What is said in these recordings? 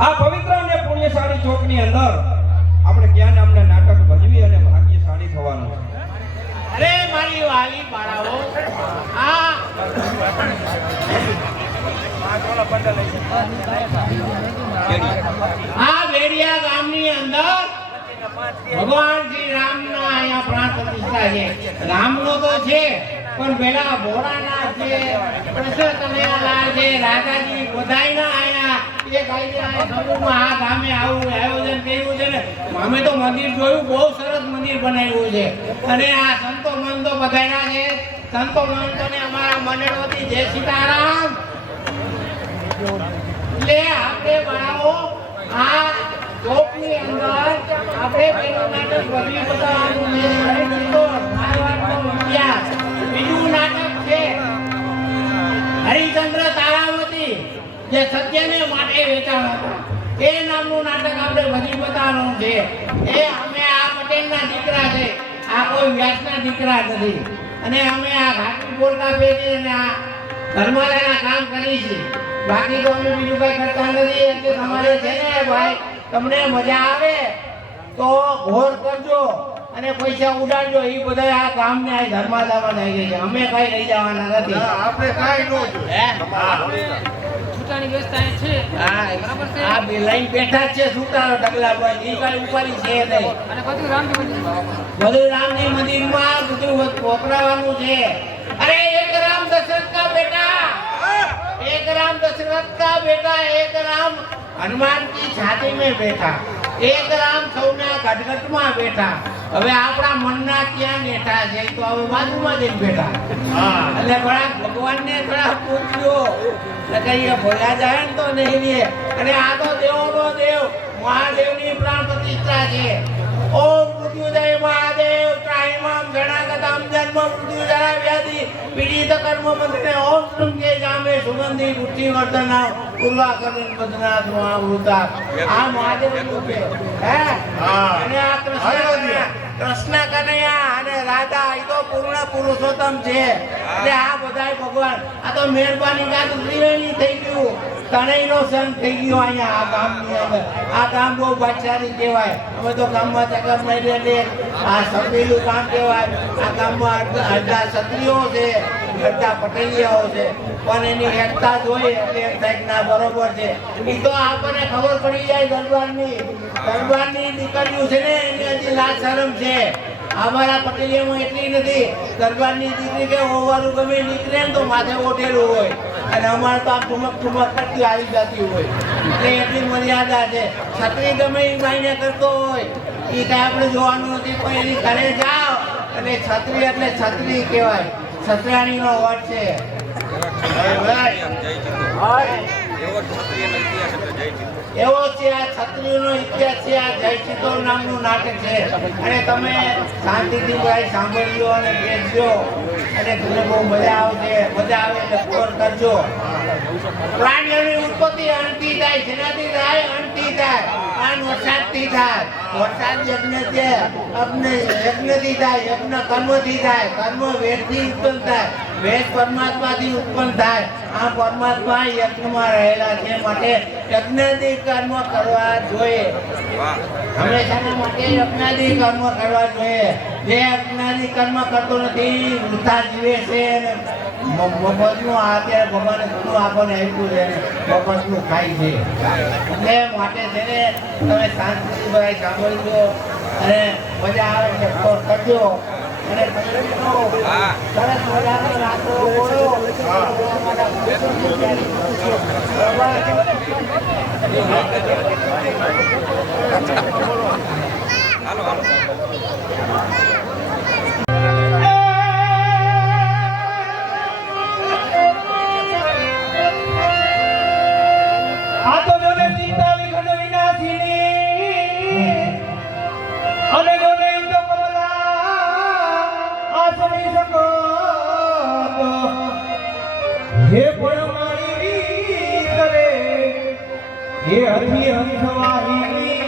આ પવિત્ર અને પુણ્યશાળી ચોકની અંદર આપણે ક્યાં નામના નાટક ભજવી અને ભાગ્યશાળી થવાનું છે। અરે મારી વાલી બાળાઓ, આ વેડિયા ગામની અંદર ભગવાન શ્રી રામના અહીંયા પ્રાણ પ્રતિષ્ઠા છે। રામનો તો છે, પણ પેલા ભોળાનાથ છે, કૃષ્ણ કનૈયાલાલ છે, રાધાજી બધાયના આયા એક આયા સમૂહમાં આ ગામે આવું આયોજન કર્યું છે ને અમે તો મંદિર જોયું, બહુ સરસ મંદિર બનાવ્યું છે અને આ સંતો મંતો બધાયના છે। સંતો મંતોને અમારા મંડળોથી જય સીતારામ। એટલે આપણે બનાવો આ ચોકની અંદર આપણે પેલું નાટક ભજવી બતાવવાનું છે। બીજું નાટક છે હરિચંદ્ર તારાવતી, જે સત્યને માટે વેચાણ હતા, એ નામનું નાટક આપણે ભજવી બતાવવાનું છે। એ અમે આ પટેલના દીકરા છે, આ કોઈ વ્યાસના દીકરા નથી અને અમે આ ઘાટી બોલતા પેટી અને આ ધર્માલયના કામ કરીએ છીએ। બાકી તો અમે બીજું કઈ કરતા નથી। એટલે તમારે છે ને ભાઈ, તમને મજા આવે તો ઘોર કરજો અને પૈસા ઉડાડજો। એ બધા આ કામ ને આ ધર્માદામાં થઈ ગઈ છે, અમે કઈ લઈ જવાના નથી। આપણે કઈ ન જોઈએ। છૂટાની વ્યવસ્થા અહીં છે. બરાબર છે. આ બે લાઈન બેઠા જ છે છૂટાનો ઢગલા પર ઈ કાંઈ ઉપાડી છે નહીં. અને બધું રામજી મંદિર. બધું રામજી મંદિરમાં બધું વપરાવાનું છે. અરે એક રામ દશરથ કા બેટા, एक राम दशरथ का बेटा, एक राम हनुमान की छाती में बैठा, एक राम સૌના ગટગટ માં બેઠા. હવે આપણા મનના ક્યાં બેઠા છે તો હવે બાજુમાં જઈને બેઠા. એટલે થોડા ભગવાનને થોડા પૂછ્યો એટલે કહીએ ભોલા જાય ને તો નહીં રે. અને આ તો દેવોનો દેવ મહાદેવની પ્રાણ પ્રતિષ્ઠા છે. ઓમ મૃત્યુજય મહાદેવ ત્રાહિમામ ગણાગતામ જન્મ મૃત્યુજય વ્યાધિ પીડિત કર્મ મંત્રે ઓમ શૃંગે જામે સુગંધિ બુદ્ધિ વર્ધના પૂર્વાકરણ બદનાથ મહાવૃતા. આ મહાદેવનું છે. હે અને આ કૃષ્ણ કનૈયા અને રાધા એ તો પૂર્ણ પુરુષોત્તમ છે. એટલે આ બધાય ભગવાન આ તો મહેરબાની કાત ત્રિવેણી થઈ ગયું. તણેયનો સંત થઈ ગયો અહીંયા આ ગામની અંદર. આ ગામ બહુ બાદશાહી કહેવાય. અમે તો ગામમાં ચક્કર મારી લે. આ સંપેલું ગામ કહેવાય. આ ગામમાં અડધા ક્ષત્રિયો છે, અડધા પટેલિયાઓ છે, પણ એની એકતા જોઈએ એટલે એમ થાય કે ના બરોબર છે. એ તો આપણને ખબર પડી જાય દરબારની દીકરીઓ છે ને એની હજી લાજ શરમ છે. અમારા પટેલિયામાં એટલી નથી. દરબારની દીકરી કે ઓવારું ગમે નીકળે ને તો માથે ઓઢેલું હોય અને અમારે તો આમ ઠુમક કરતી આવી જતી હોય. એટલે એટલી મર્યાદા છે. છત્રી ગમે એ માઈને કરતો હોય એ કાંઈ આપણે જોવાનું નથી. પણ એની ઘરે જાઓ અને છત્રી એટલે છત્રી કહેવાય. છત્રાણીનો વટ છે. એવો છે આ છત્રીનો ઇતિહાસ છે. આ જય ચિત્તોર નામનું નાટક છે. અને તમે શાંતિથી ભાઈ સાંભળજો અને બેસજો અને તમને બહુ મજા આવશે. મજા આવે એટલે ફોન કરજો. પ્રાણીઓની ઉત્પત્તિ અણથી થાય. જેનાથી થાય અણથી થાય. પ્રાણ વરસાદથી થાય. વરસાદ યજ્ઞ છે. યજ્ઞથી થાય. યજ્ઞ કર્મથી થાય. કર્મ વેદથી ઉત્પન્ન થાય. વેદ પરમાત્માથી ઉત્પન્ન થાય. આ પરમાત્મા યજ્ઞમાં રહેલા છે. માટે યજ્ઞાદી કર્મ કરવા જોઈએ. હંમેશાના માટે યજ્ઞાદી કર્મ કરવા જોઈએ. જે યજ્ઞાદી કર્મ કરતો નથી વૃથા જીવે છે. મફતનું અત્યારે ભગવાને બધું આપણને આપ્યું છે. મફતનું ખાય છે. એટલે માટે છે ને તમે શાંતિથી બધા સાંભળજો અને મજા આવે એટલે ફોન કરજો. અને સરસ મજાનો રાતો ઓળો. આ તો જોને ચિંતા વિઘ્ન વિનાશિની અને જોને ઇન્દ્ર કમલા આસની સકો હે પણ મારી કરે હે હથી હંસવાહિની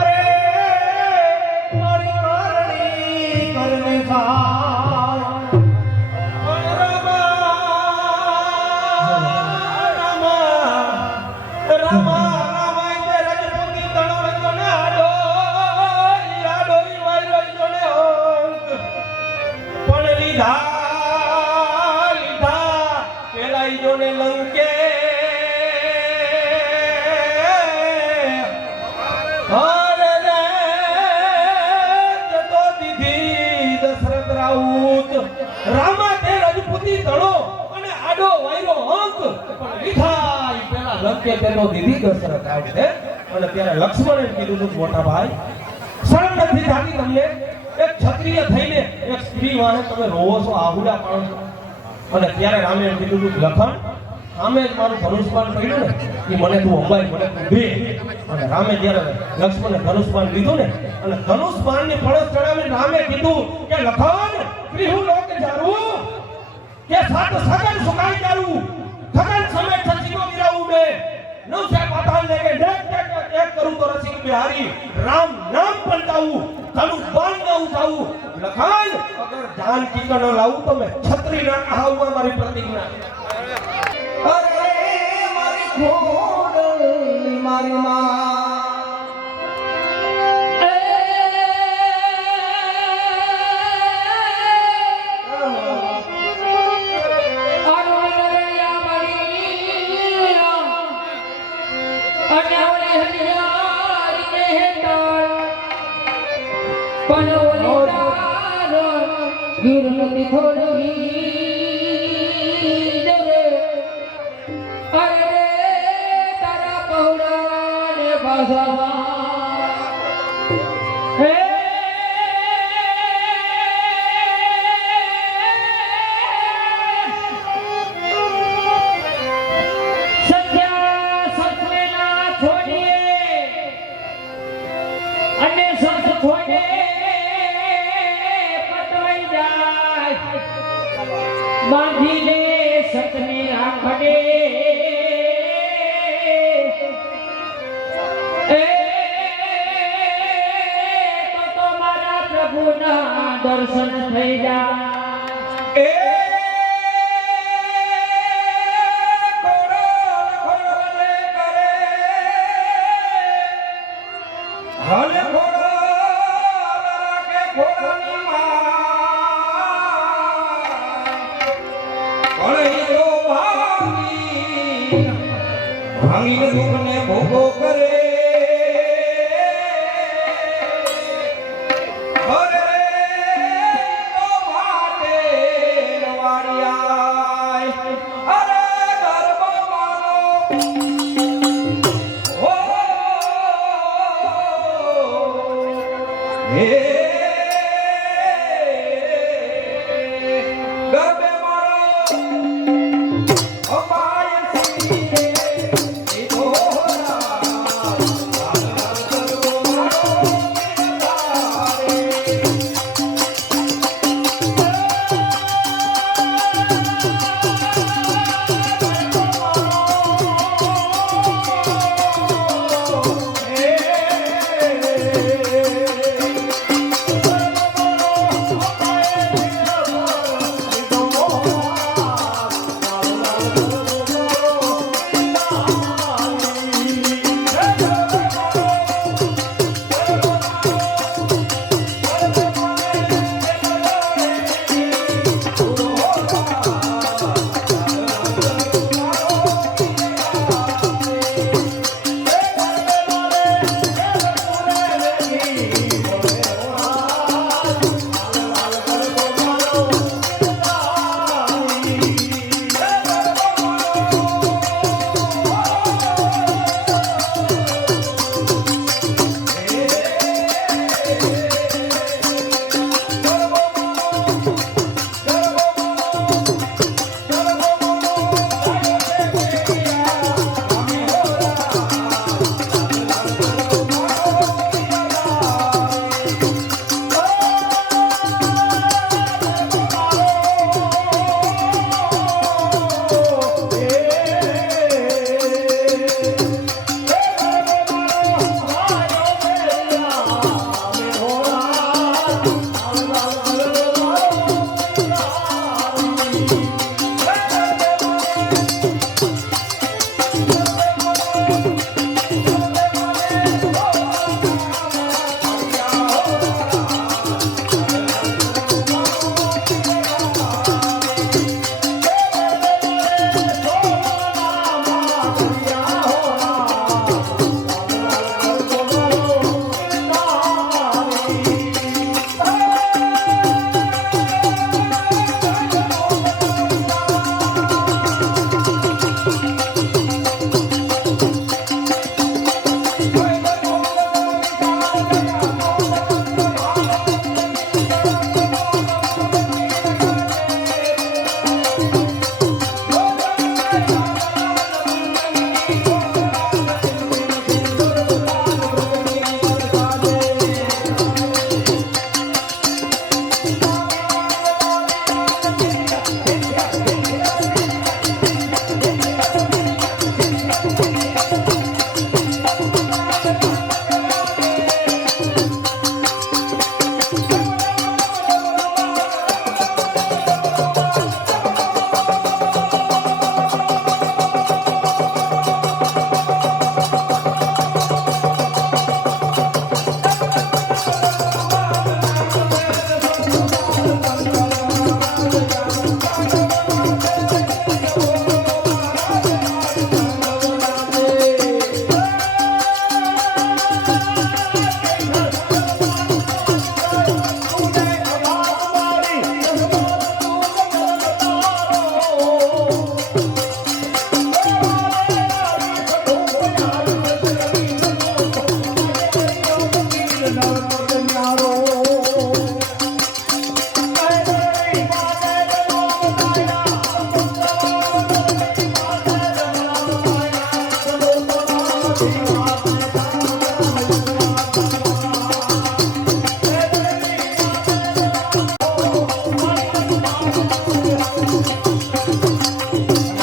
અરે મારી કરણી કરને સહાય દીધી દશરથ આવશે અને ત્યારે લક્ષ્મણે કીધું હતું મોટા ભાઈ શરમ નથી થતી તમને. એક ક્ષત્રિય થઈને એક સ્ત્રી વાને તમે રોવો છો, આહુડા પાડો છો. અને ત્યારે રામે કીધું હતું લખન સામે જ મારું ધનુષ્પાન પડ્યું ને એ મને તું અંબાઈ મને તું દે. અને રામે જ્યારે લક્ષ્મણે ધનુષ્પાન લીધું ને અને ધનુષ્પાનની ફળસ ચડાવીને રામે કીધું કે લખન ત્રિહુ લોક જારું કે સાત સગન સુકાઈ જારું ખગન સમેત સચિનો વિરાવું મે નવ સે પાતાલ લેકે એક કરું તો રસિક બિહારી રામ નામ પલટાવું તनु બાણ ન ઉઠાવું. લખાણ અગર જાન કી ન લાવું તો મેં છત્રી ના કહાવું મારી પ્રતિજ્ઞા. અરે મારી ખોડ મારી માં અરે હરિયાળી કહેતા પણ ઓલી તારો ગીર નથી થોડી જરે અરે તારા પહોળા ને ભાષામાં હે બાંધીને સતને રાખડે એ તો મારા પ્રભુના દર્શન થઈ જાય એ કોડલ ખોડલે કરે હલે ખોડલ રાખે ખોડની ભાંગીને દુઃખને ભોગો કરે અરે તો માટે નવાડિયા અરે ગર્ભ માનો હો હે ગર્ભ મારો અપાય સી Oh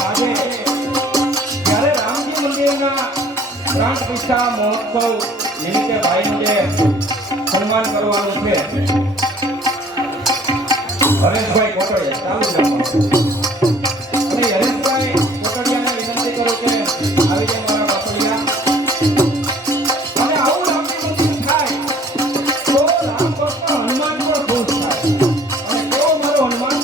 આજે જ્યારે રામજી મંદિરના પ્રાણ પ્રતિષ્ઠા મહોત્સવ નિમિત્તે ભાઈનું સન્માન કરવાનું છે. હરેશભાઈ કોટડિયા ચાલુ રાખો. અને હરેશભાઈ કોટડિયાને વિનંતી કરું કે આવી જાય મારા બાપડિયા. અને આવું રામજી મંદિર થાય તો રામ ભક્ત હનુમાન પણ ખુશ થાય. અને કેવો મારો હનુમાન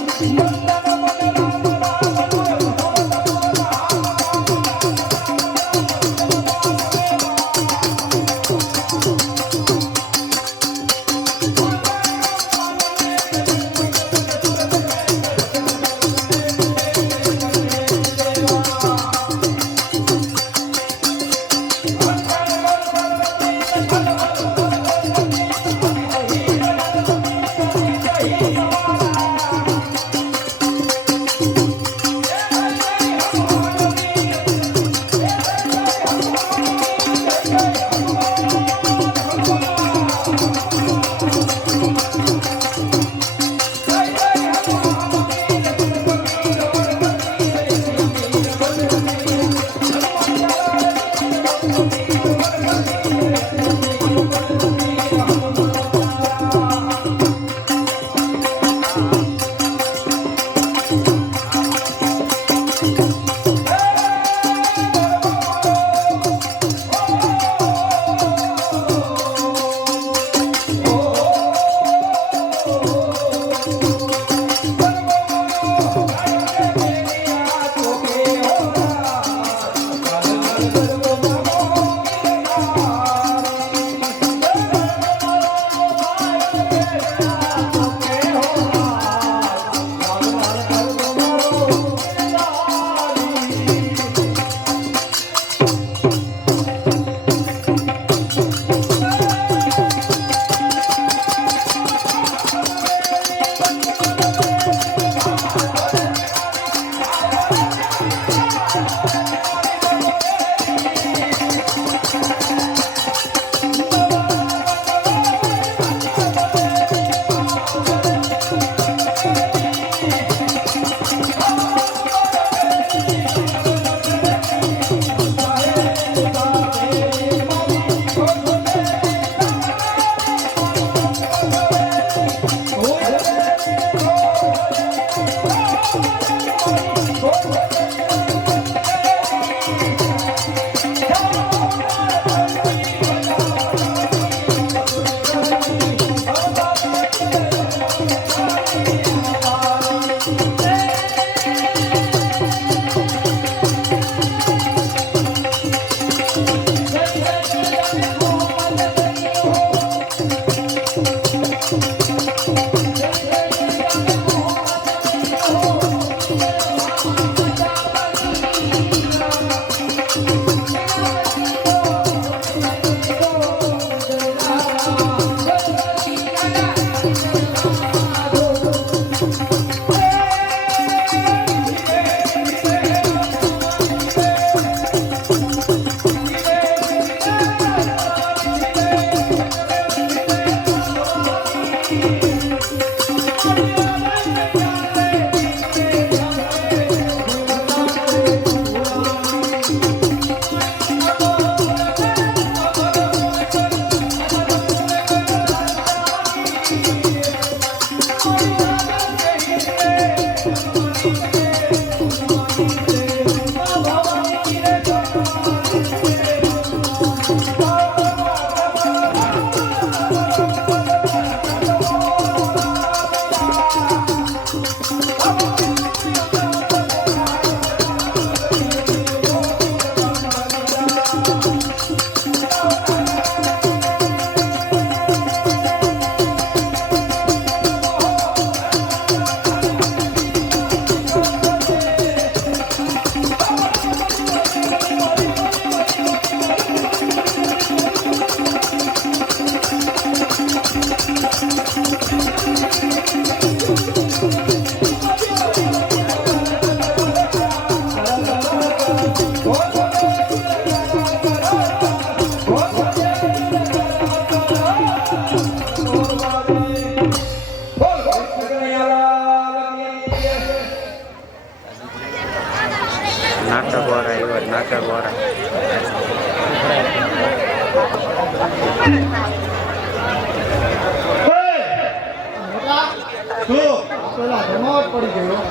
પેલા જમાવટ પડી ગયો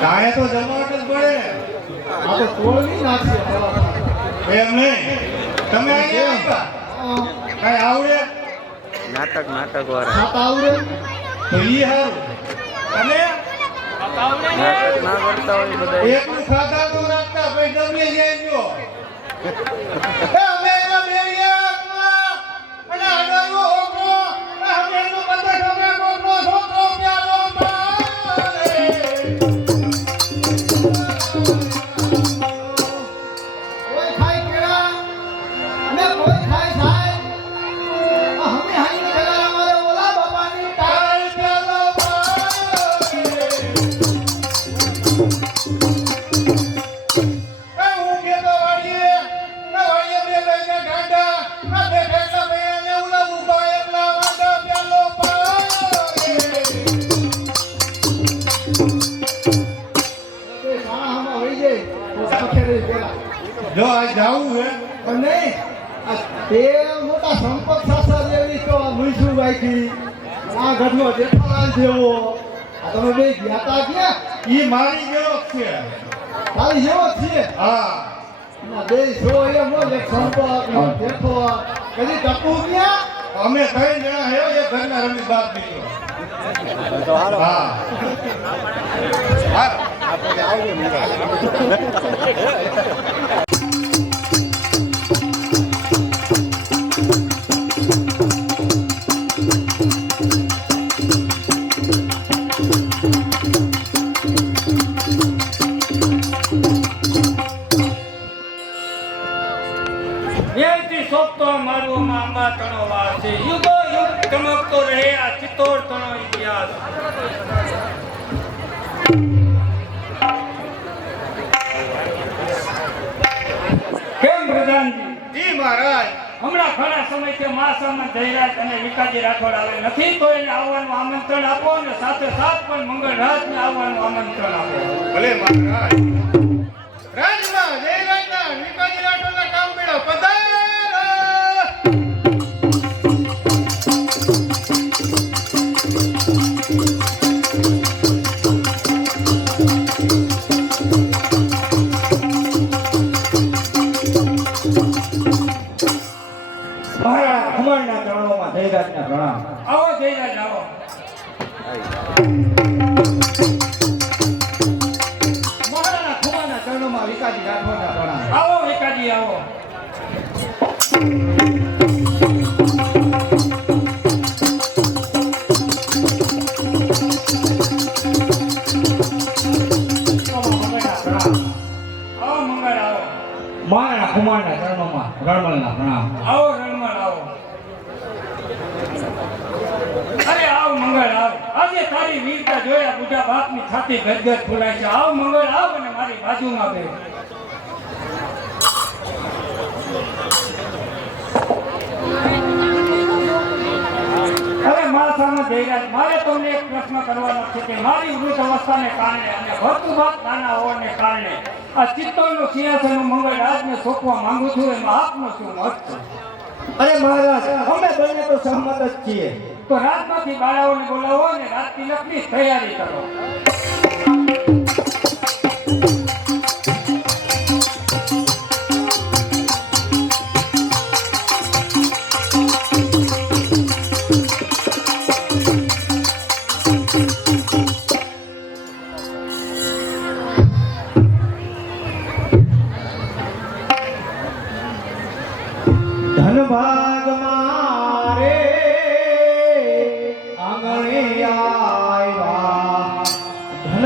કાંઈ તો જમાવટ જ પડે. આ તો તોડવી નાખશે એમ નહીં, તમે અહીંયા આવ્યા કાંઈ આવડે ખાતા આવડે તો ઈ હારું. તમે એકલું ખાતા તો રાખતા પછી તમે જઈ ગયો. અમે એના બેરિયામાં અને આગળનો હોકરો અમે એનું બધા તમે કોકનો છોકરો પ્યાલો પાલે. કોઈ ખાય કેળા અને કોઈ ખાય સાય અમે હાઈ ખેલા અમારે ઓલા બાપાની તાલ પ્યાલો પાલે. હું કેતો વાળીએ બે બેને ગાંડા બે ભેગા બેને ઉલા ઉભા એકલા વાંડા પ્યાલો પાલે. તે સાણામાં હોઈ જાય તો સખેરે પેલા જો આ જાવું હે પણ નહીં આ તે મોટા સંપત શાસ્ત્ર જેવી તો મુઈસુ વાઈથી આ ઘરનો જેઠાલાલ જેવો આ તમે બે ગયા તા ક્યાં ઈ મારી જેવો જ છે. તારી જેવો જ છે હા ના બે છો એ મો એક સંપત નો જેઠો કદી ટપુ ક્યાં અમે 3 જણા હે એ ઘરના રમી બાપ નીકળો. હા વેચી સોંપતો મારો આંબા તણો વાર છે યુગો યુગ ચમકતો રહે આ ચિત્તોડ તણો ઇતિહાસ. કેમ પ્રધાનજી? જી મહારાજ. હમણાં ઘણા સમયથી મહાસામંત જયરાજ અને વિકાજી રાઠોડ આવે નથી તો એને આવવાનું આમંત્રણ આપો અને સાથે સાથ પણ મંગળરાજને આવવાનું આમંત્રણ આપો. ભલે મહારાજ. રાજમાં જયરાજના વિકાજી રાઠોડના કામ મેળો પધારો. મારા ખમણના ચરણોમાં જયરાજના પ્રણામ. આવો જયરાજ આવો. મહારાણા ખુમાના ચરણોમાં વિકાજી રાઠોડના પ્રણામ. આવો વિકાજી આવો. આવો મંગળ આવો. મહારાણા ખુમાના ચરણોમાં રણમલના પ્રણામ. આવો રણમલ આવો. અરે આવ મંગળ આવ. આજે તારી વીરતા જોયા બુઢા બાપની છાતી ગદગદ ફૂલાય છે. આવ મંગળ આવ અને મારી બાજુમાં બે. અરે મારા સામે જયરાજ, મારે તમને એક પ્રશ્ન કરવાનો છે કે મારી વૃદ્ધ અવસ્થાને કારણે અને ભક્તભાગ નાના હોવાને કારણે આ ચિત્તોડનું સિંહાસન હું મંગળ રાજને સોંપવા માંગુ છું. એમાં આપનો શું મત છે? અરે મહારાજ અમે બંને તો સહમત જ છીએ. તો રાતમાંથી બાળાઓને બોલાવો અને રાત તિલકની તૈયારી કરો. ધન ભાગ મારે આંગણે આવ્યા, ધન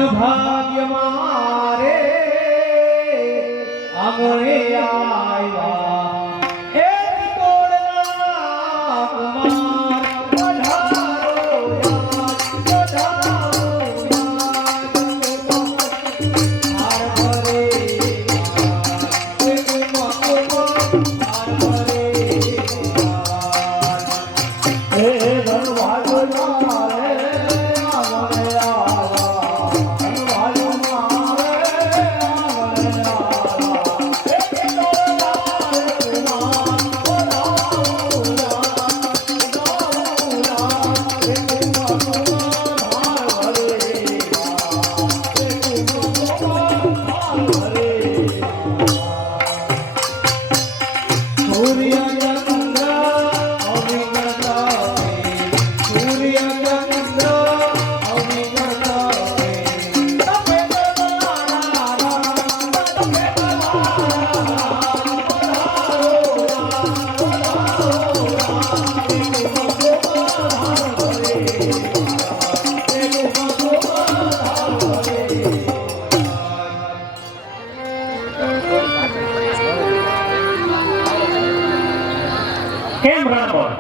કેમ રણબોલ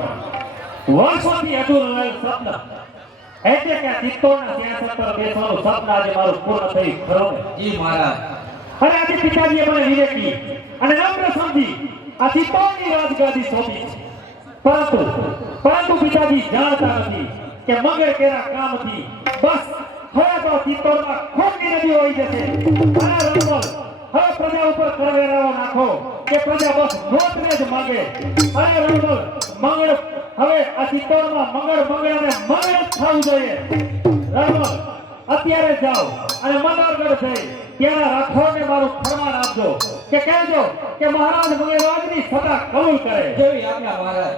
વર્ષોથી અધૂરું રહેલું સ્વપ્ન એટલે કે ચિત્તોડના સિંહાસન પર બેસવાનું સ્વપ્ન આજે મારું પૂર્ણ થયું ખરું ને? જી મહારાજ. અને આજે પિતાજીએ મને વિવેકી અને નમ્ર સમજી આ ચિત્તોડની રાજગાદી સોંપી છે. પરંતુ પિતાજી જાણતા નથી કે મગર કેરા કામથી બસ હવે તો ચિત્તોડમાં ખોટી નદી હોઈ જશે. આ રણબોલ હવે પ્રજા ઉપર કરવેરાઓ નાખો કે પ્રજા બસ નોટને જ માંગે. અરે રણબોલ મંગળ હવે આ ચિત્તોડમાં મંગળ અને મંગળ જ થવું જોઈએ. રણબોલ અત્યારે જાઓ અને મંગળગઢ થઈ ત્યાંના રાખોડને મારું ફરમાન આપજો કે કહેજો કે મહારાજ મંગળરાજની સત્તા કબૂલ કરે. જેવી આજ્ઞા મહારાજ.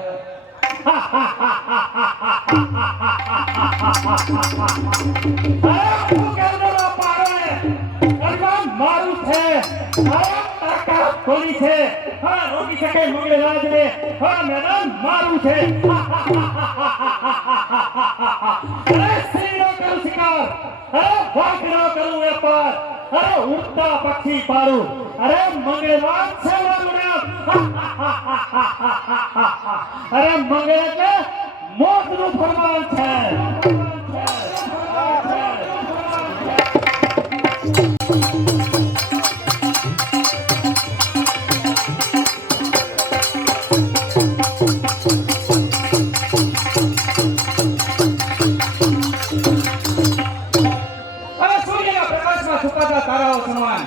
મારું છે કોની છે રોકી શકે મંગળરાજને. મેદાન મારું છે. સિંહનો કરું શિકાર, વાઘનો કરું વેપાર, ઉડતા પક્ષી પાડું. મંગળરાજ છે મારું નામ. મંગળ એટલે મોતનું ફરમાન છે. તારાઓ સમાન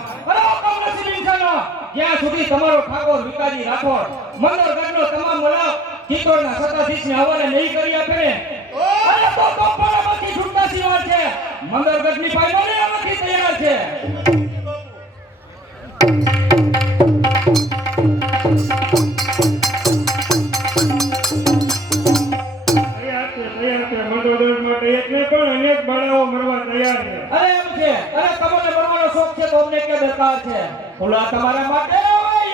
જ્યાં સુધી તમારો ઠાકોર વિકાજી રાઠોડ મંદરગઢનો તમામ મલક ચિત્તોડના સત્તાધીશને હવાલે નહીં કરી આપે ને તો કપાળામાંથી છૂટતા સિવાય છે. મંદરગઢની પાયમાને આમાંથી તૈયાર છે. અરે એમ છે. અરે તમને મરવાનો શોખ છે તો અમને કે દરકાર છે. ખુલ્લા તમારા માટે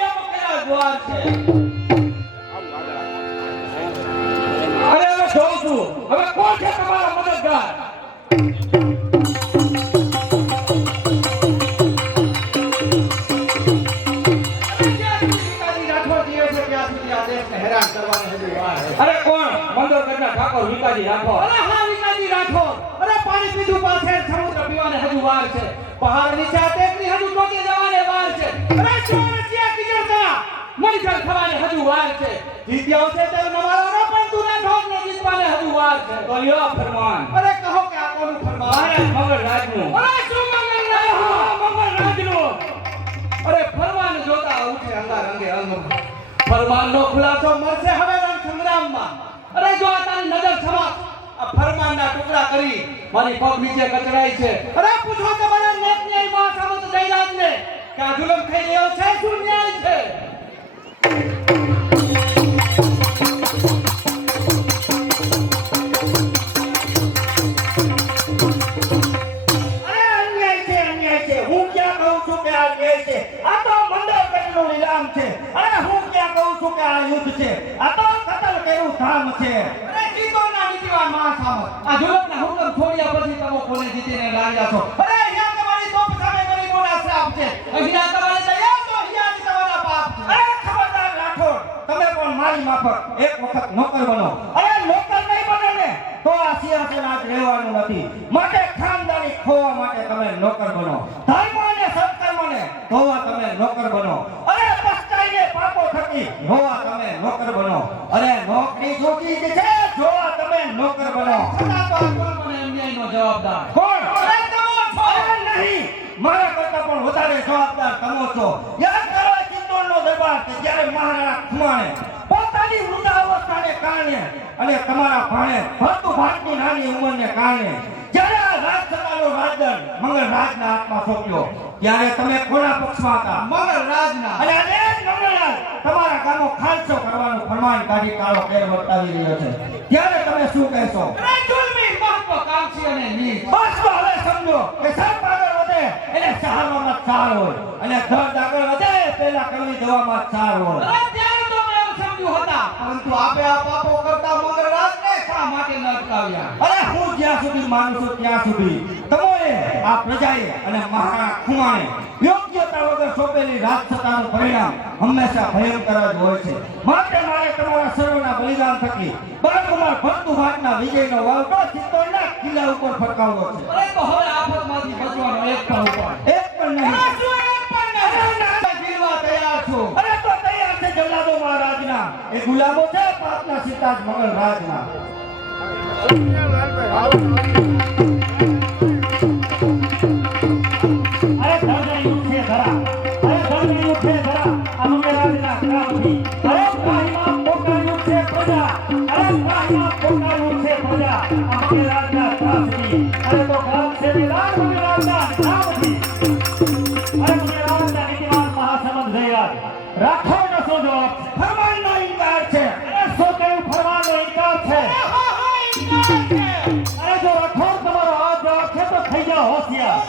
એમ કેલા દ્વાર છે. અરે હવે જોઉં છું હવે કોણ છે તમારા મદદગાર. અરે કોણ? મંદરગઢના ઠાકોર વિકાજી રાઠોડ. અરે હા વિકાજી રાઠોડ. અરે પાણી પીધું પાસે સમુદ્ર પીવાને હજુ વાર છે. પહાડ નીચે ટેકરી હજુ ટોકે જવાને વાર છે. અરે ચોરસિયા કિજરતા મણિકર થવાને હજુ વાર છે. જીત્યા છે તે નવાળાનો પણ તું રાઠોડને જીતવાને હજુ વાર છે. તો લ્યો ફરમાન. અરે કહો કે આ કોનું ફરમાન? મંગળરાજનું. અરે શું મંગળરાજનું? અરે ફરમાન જોતા ઉઠે અંગાર અંગે અંગ. ફરમાનનો ખુલાસો મળશે હવે રણ સંગ્રામમાં. અરે જો આ તારી નજર સમક્ષ આ ફરમાનના ટુકડા કરી મારી પગ નીચે કચડાઈ છે. અરે પૂછો કે મને નેક ન્યાય માં સામત જયરાજને કે આ જુલમ થઈ રહ્યો છે શું ન્યાય છે? અન્યાય છે. હું ક્યાં કહું છું કે આ અન્યાય છે? આ તો મંદરગઢનું નિલામ છે. અરે હું ક્યાં કહું છું કે આ યુદ્ધ છે? આ તો કતલ કર્યું ધામ છે. અરે જીતોના નીતિવાન મહાસામત આ જુલમના હુકમ છોડ્યા પછી તમે કોને જીતીને લાવ્યા છો? અરે અહીંયા તમારી તોપ સામે ગરીબોના શ્રાપ છે. અહીંયા તમારી દયા તો અહીંયા તમારા પાપ છે. અરે ખબરદાર રાઠોડ, તમે પણ મારી માફક એક વખત નોકર બનો. અરે નોકર નહીં બનો ને તો આ સિંહાસન આજ રહેવાનું નથી. માટે ખાનદાની ખોવા માટે તમે નોકર બનો. ધર્મ અને સત્કર્મને ધોવા તમે નોકર બનો. અરે પસ્તાઈને પાપો થકી ધોવા તમે નોકર બનો. અરે નોકરી જોતી જ છે જોવા તમે નોકર બનો. છતાં તો આ કોણ મને અન્યાયનો જવાબદાર? કોણ? અરે તમે છો. અરે નહીં, મારા કરતા પણ વધારે જવાબદાર તમે છો. યાદ કરો ચિત્તોડનો દરબાર કે જ્યારે મહારાણા ખુમાણે પોતાની વૃદ્ધાવસ્થાને કારણે અને તમારા ભાણે ભરતું ભારતની નાની ઉંમરને કારણે જ્યારે આ રાજસભાનો રાજદંડ મંગળરાજના હાથમાં સોંપ્યો ત્યારે તમે કોના પક્ષમાં હતા? મંગળરાજના. અને આજે મંગળરાજ તમારા ગામો ખાલસો કરવાનું ફરમાન કાઢી કાળો કેર વર્તાવી રહ્યો છે ત્યારે તમે શું કહેશો? અરે જુલમી મહત્વાકાંક્ષી અને નીચ. બસ તો હવે સમજો કે સર્પ આગળ વધે એટલે સહારવામાં ચાર હોય અને દર્દ આગળ વધે પેલા કલવી દવામાં ચાર હોય. અરે ત્યારે તો મેં એવું સમજ્યું હતા પરંતુ આપે આ પાપો કરતા મંગળરાજને શા માટે ન અટકાવ્યા? અરે હું જ્યાં સુધી માનું છું ત્યાં સુધી તમોએ આ પ્રજાએ અને મહારાણા ખુમાણે યોગ્યતા વગર સોંપેલી રાજસત્તાનું પરિણામ હંમેશા ભયંકર જ હોય છે. માટે મારે તમારા સર્વના થકી બાળકુમાર ભક્તુભાતના વિજયનો વાવટો ચિત્તોડના કિલ્લા ઉપર ફટકાવવો છે. અરે તો હવે આફતમાંથી બચવાનો એક પણ ઉપાય. એક પણ નહીં. જીવવા તૈયાર છું. અરે તો તૈયાર છે જલ્લાદો મહારાજના. એ ગુલામો છે પાપના સીતાજ મંગલ રાજના. અરે ધરણી ઉઠે ધરા, અરે ધરણી ઉઠે ધરા, આ મંગલ રાજના ક્રાંતિ. અરે ત્રાહિમામ પોકારી ઉઠે પ્રજા, અરે ત્રાહિમામ પોકારી ઉઠે પ્રજા, આ મંગલ રાજના ક્રાંતિ. અરે તો ગ્રામ છે રાજ મંગલ રાજના ક્રાંતિ. અરે મંગલ રાજના નીતિવાન મહાસમંદ જયરાજ રાઠોડનો શું જવાબ છે? ફરમાનનો ઇનકાર છે. અરે શું કહ્યું? ફરમાનનો ઇનકાર છે. અરે જો રાઠોડ તમારો આ જવાબ છે તો થઈ જાઓ હોશિયાર.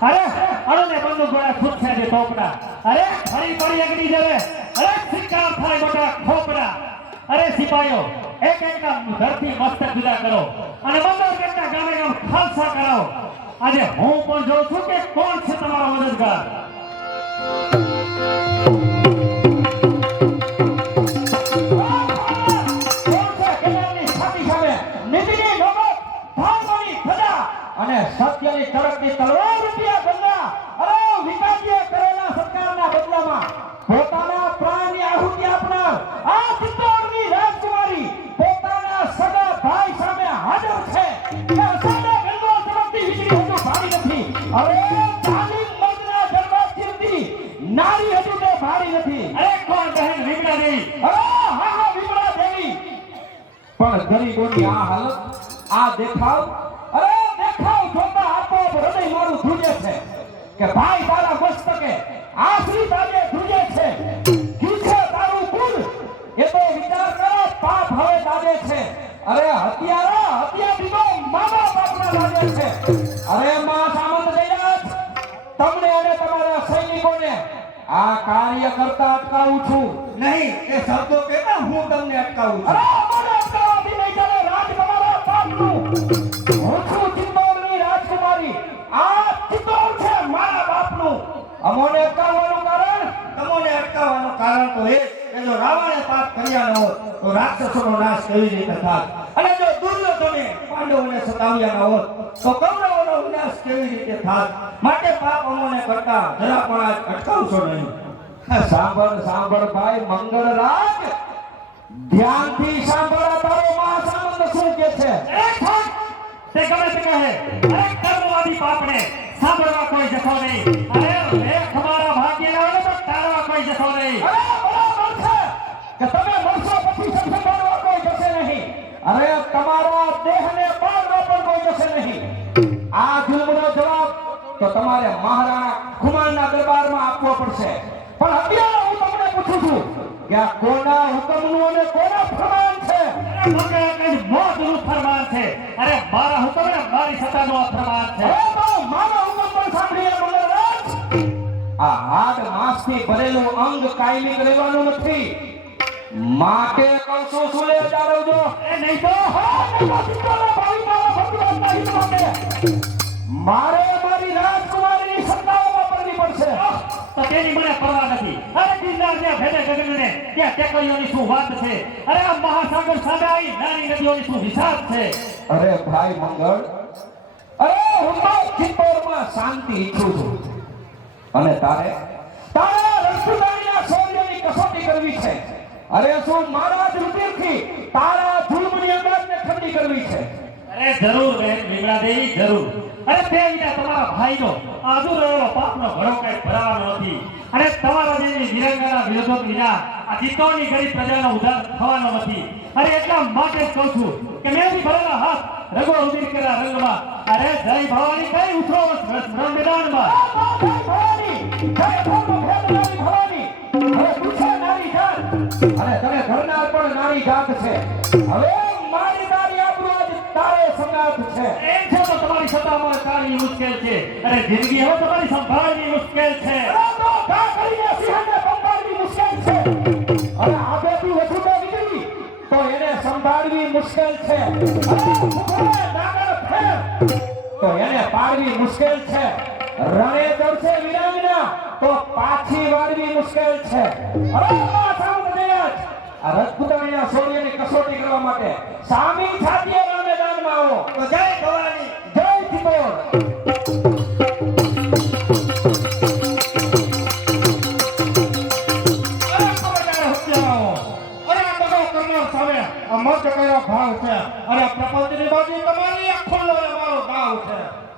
અરે અરે બંદૂક ગોળા છૂટશે જે ટોપડા. અરે ફરી ફરી અગ્નિ જવે. અરે શિકાર થાય મોટા ખોપડા. અરે સિપાહીઓ એક એકના ધરતી મસ્તક જુદા કરો અને બંદર કેટલા ગામે ગામ ખાલસા કરાવો. આજે હું પણ જોઉં છું કે કોણ છે તમારો મદદગાર. અને સત્યની તરફની તલવાર રૂપિયા ગંગા. અરે વિકાસજીએ કરેલા સત્કારના બદલામાં પોતાના પ્રાણની આહુતિ આપનાર આ ચિત્તોડની રાજકુમારી પોતાના સગા ભાઈ સામે હાજર છે. કે અસામે ગંગો ચમકતી વીજળી હજુ ભારી નથી. અરે તાલીમ મર્દના જન્માષ્ટમી નારી હજુ તે ભારી નથી. અરે કોણ બહેન? વિમળા દેવી. અરે હા હા વિમળા દેવી. પણ ગરીબોની આ હાલત, આ દેખાવ, અરે દેખાવ જોતા આપોઆપ હૃદય મારું ધ્રુજે છે કે ભાઈ તારા મસ્તકે આશરી તાજે ધ્રુજે છે. કીધે તારું કુલ એ તો વિચાર કરો. પાપ હવે દાદે છે. અરે હત્યાથી તો મામા બાપના લાગે છે. અરે માં સામંત જયરાજ, તમને અને તમારા સૈનિકોને આ કાર્ય કરતા અટકાવું છું. નહીં એ શબ્દો કહેતા હું તમને અટકાવું છું. અરે મને અટકાવવાથી નહીં ચાલે. રાજ તમારા બાપનું. હું છું ચિત્તોડની રાજકુમારી. આ ચિત્તોડ છે મારા બાપનું. અમોને અટકાવવાનું કારણ? તમને અટકાવવાનું કારણ તો એ કે જો રાવણે પાપ કર્યા ન હોત તો રાક્ષસોનો નાશ કેવી રીતે થાત. અને જો દુર્યોધને પાંડવોને સતાવ્યા ન હોત તો કૌરવોનો વિનાશ કેવી રીતે થાત. માટે પાપ અમોને કરતા જરા પણ આજ અટકાવશો નહીં. સાંભળ સાંભળ ભાઈ મંગળરાજ, ધ્યાનથી સાંભળ. તારો મહાસામંત શું કે છે? તે ગમે તે કહે. અરે કર્મવાદી પાપને સાંભળવા કોઈ જતો નહીં. અરે લેખ મારા ભાગ્યના હોય તો તારવા કોઈ જતો નહીં. અરે બરાબર છે કે તમે મરશો પછી સંસારવા કોઈ જશે નહીં. અરે તમારા દેહને બાળવા પણ કોઈ જશે નહીં. આ જુલ્મનો જવાબ તો તમારે મહારાણા ખુમાણના દરબારમાં આપવો પડશે. પણ અત્યારે હું તમને પૂછું છું કે આ કોના હુકમનું અને કોના ફરમાન છે? મને કઈ મોતનું ફરમાન છે. અરે મારા હુકમ ને મારી સત્તાનો ફરમાન છે. અરે તો મારો હુકમ પણ સાંભળીએ મંગળરાજ. આ હાડ માંસથી ભરેલું અંગ કાયમી કરવાનું નથી. માટે કળશો સુલે જાળવજો. એ નહીં તો મારે મારી રાજકુમારીની સત્તાઓમાં પડવી પડશે. તો તેની મને પરવા નથી. અરે દિલદાર જ્યાં ભેદે ગગનને ત્યાં ટેકરીઓની શું વાત છે. અરે આ મહાસાગર સામે આવી નાની નદીઓની શું હિસાબ છે. અરે ભાઈ મંગળ, અરે હું તો ચિત્તોડમાં શાંતિ ઈચ્છું છું અને તારા રણછોડરાયના શૌર્યની કસોટી કરવી છે. અરે શું મારા જ રુધિરથી તારા જુલ્મની અંદાજને ઠંડી કરવી છે? અરે જરૂર બહેન વિમળા દેવી, જરૂર. અરે તે વિના તમારા ભાઈનો અધૂરો પાપનો ઘડો કઈ ભરાવાનો નથી. અને તમારા જેવી વિરંગાના વિરોધો વિના આ ચિત્તોડની ગરીબ પ્રજાનો ઉદ્ધાર થવાનો નથી. અરે એટલા માટે જ કહું છું કે મેં ભરેલા હાથ રગો ઉદીર કર્યા રંગમાં. અરે જય ભવાની કઈ ઉઠો મેદાનમાં. ભવાની જય હવે મારી તારી આબરૂ આજ તારે સંગાથ છે. એમ છે તો તમારી સત્તામાં કાઢવી મુશ્કેલ છે અને જિંદગી હવે તમારી સંભાળવી મુશ્કેલ છે. તો ઘા કરીને સિંહને સંભાળવી મુશ્કેલ છે અને આગળથી વધુ તો નીકળી તો એને સંભાળવી મુશ્કેલ છે. અને મુખડે ડાગર ફેર તો એને પાડવી મુશ્કેલ છે. રણે દરસે વિરાંગના તો પાછી વાળવી મુશ્કેલ છે. અરે સાઉન્ડ દેજ આ રજપૂતાણીના શૌર્યની કસોટી કરવા માટે સામી છાતીએ મેદાનમાં આવો. તો જય ભવાની જય ચિત્તોડ.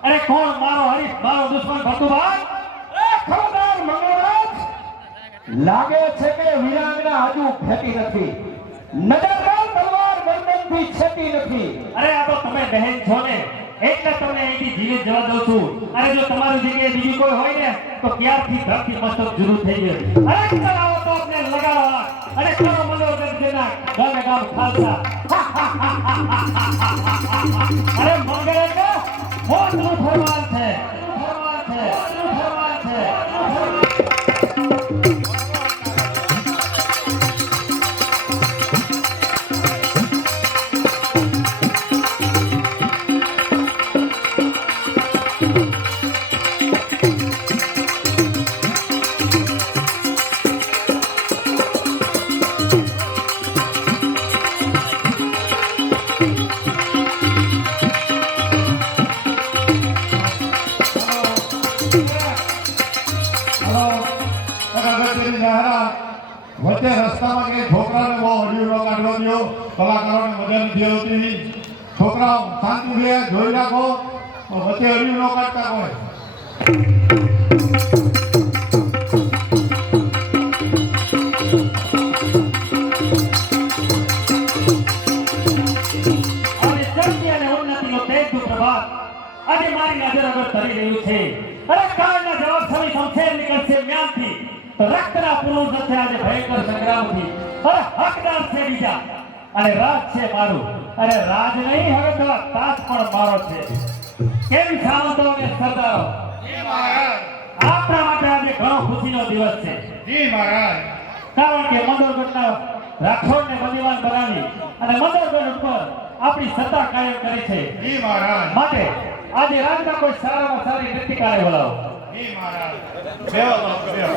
અરે કોણ મારો હરીફ મારો દુશ્મન ભતુભાઈ? ખબરદાર મંગળરાજ, લાગે છે કે વિરાંગના હજુ ફેંકી નથી. નજરમાં તલવાર ગરદનથી છેતી નથી. અરે આ તો તમે બહેન છો ને એટલે તમને અહીંથી જીવિત જવા દઉં છું. અરે જો તમારી જગ્યાએ બીજી કોઈ હોય ને તો ક્યારથી ધરતી મસ્તક જરૂર થઈ ગઈ. અરે ચલાવો તો આપણે લગાડવા અને કરો મનોરંજન જેના ગામે ગામ ખાલસા. અરે મંગળે મોટું ફરમાન છે. વચ્ચે રસ્તામાં કે છોકરાને બહુ હજુ કાઢવા દો, કલાકારોને મજા નથી આવતી. છોકરાઓ શાંતિથી જોઈ રાખો, વચ્ચે હજુ ન કાઢતા હોય. આજે મારી નજર આગળ તરી રહ્યું છે. અરે કાળના જવાબ સમય શમશેર નીકળશે મ્યાનથી તો રક્તના પુરુષ સાથે આજે ભયંકર સંગ્રામથી. અરે હકદાર છે બીજા અને રાજ છે મારું. અરે રાજ નહીં હવે તો તાજ પણ મારો છે. કેવી સામંતો અને સરદારો, આપણા માટે આજે ઘણો ખુશીનો દિવસ છે. જી મહારાજ. કારણ કે મંદોરગઢના રાખોડને બંદીવાન બનાવી અને મંદોરગઢ ઉપર આપણી સત્તા કાયમ કરી છે. જી મહારાજ. માટે આજે રાજના કોઈ સારામાં સારી નૃત્યકારે બોલાવો. જી મહારાજ. બેહો તો, બેહો.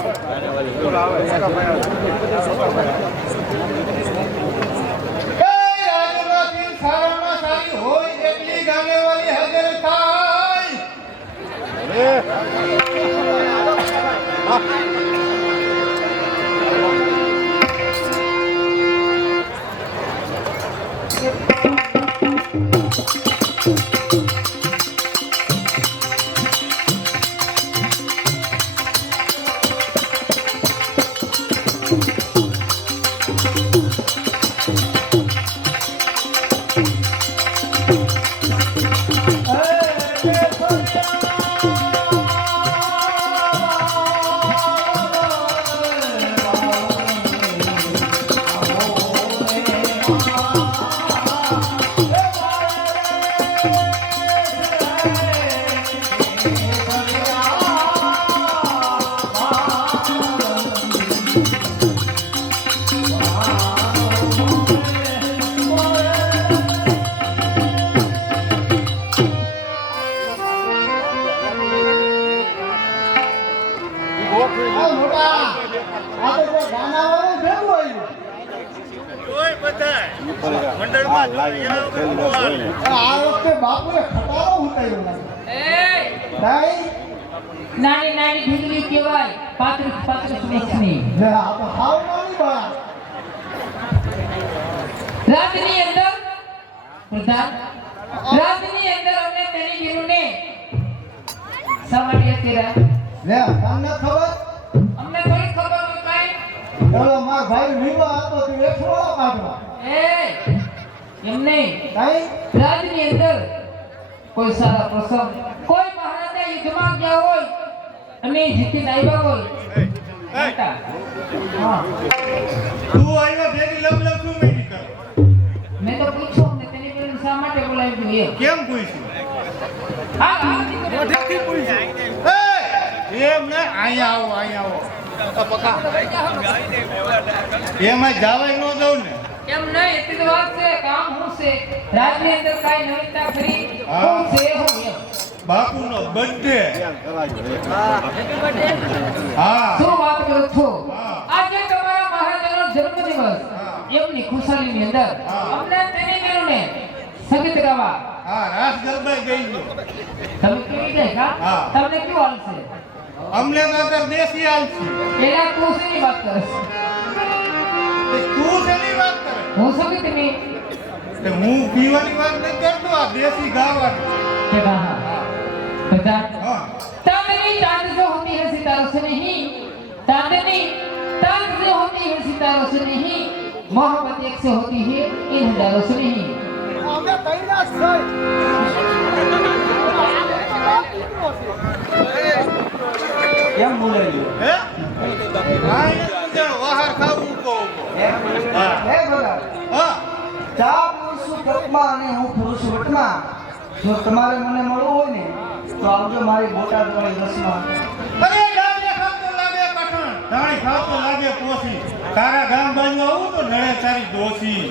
રાજમાંથી સારામાં સારી હોય એટલી ગાનેવાળી હાજર થાય. આ વખતે બાપુએ ખટારો ઉતાર્યો નથી. નાની નાની ઢીંગલી કહેવાય 35 વર્ષની. આ તો હાવ નાની બા. રાજની અંદર પ્રધાન રાજની અંદર અમને તેની બીરુને સમાડી અત્યારે લે તમને ખબર અમને કોઈ ખબર ન કાઈ. ઓલો માર ભાઈ વિવાહ હતો તે એકસો કાઢવા એમ નહીં. કાઈ રાજની અંદર કોઈ સારા પ્રસંગ કોઈ મહારાજા યુદ્ધમાં ગયા હોય અને જીતીને આવ્યા હોય. હા તું આવ્યો ભેગી લબ લબ શું મેં કર. મેં એમ કેમ પૂછ્યું હા એમ ને અહીંયા આવો પકા એમાં જવાય ન દઉં ને એમ નહીં એટલી તો વાત છે કામ હું છે રાજની અંદર કાઈ નવીનતા ખરી હા. હું છે હું એમ બાપુનો બર્થડે હા શું વાત કરો છો હા. આજે તમારા મહારાજાનો જન્મદિવસ એમની ખુશાલીની અંદર અમને તેની મેળને સંગીત ગાવા હા રાસ ગરબા ગઈ ગયો તમે કેવી જાય કા હા. તમને કેવું હાલશે અમને તો અત્યારે દેશી હાલ છે એના તું શેની વાત કરે છે? તું શેની વાત કરે હું સંગીતની તે હું પીવાની વાત નથી કરતો આ દેશી ગાવાની કે હા બધા હા चांदनी चांद जो होती है सितारों से नहीं चांदनी चांद जो होती है सितारों से नहीं मोहब्बत एक से होती है इन हजारों से नहीं અમે કઈના કેમ બોલેલી હે આઈ તું વહાર ખાવું કો હા હે બગા હા ચા પીઉં છું કપમાં અને હું ફરું છું વટમાં જો તમારે મને મળવું હોય ને તો આવજો મારી બોટાદ વાળી બસમાં અરે લાગે ખાતો લાગે કઠણ તાણી ખાતો લાગે પોસી તારા ગામ બાજુ આવું તો નડે તારી દોશી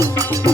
Thank you.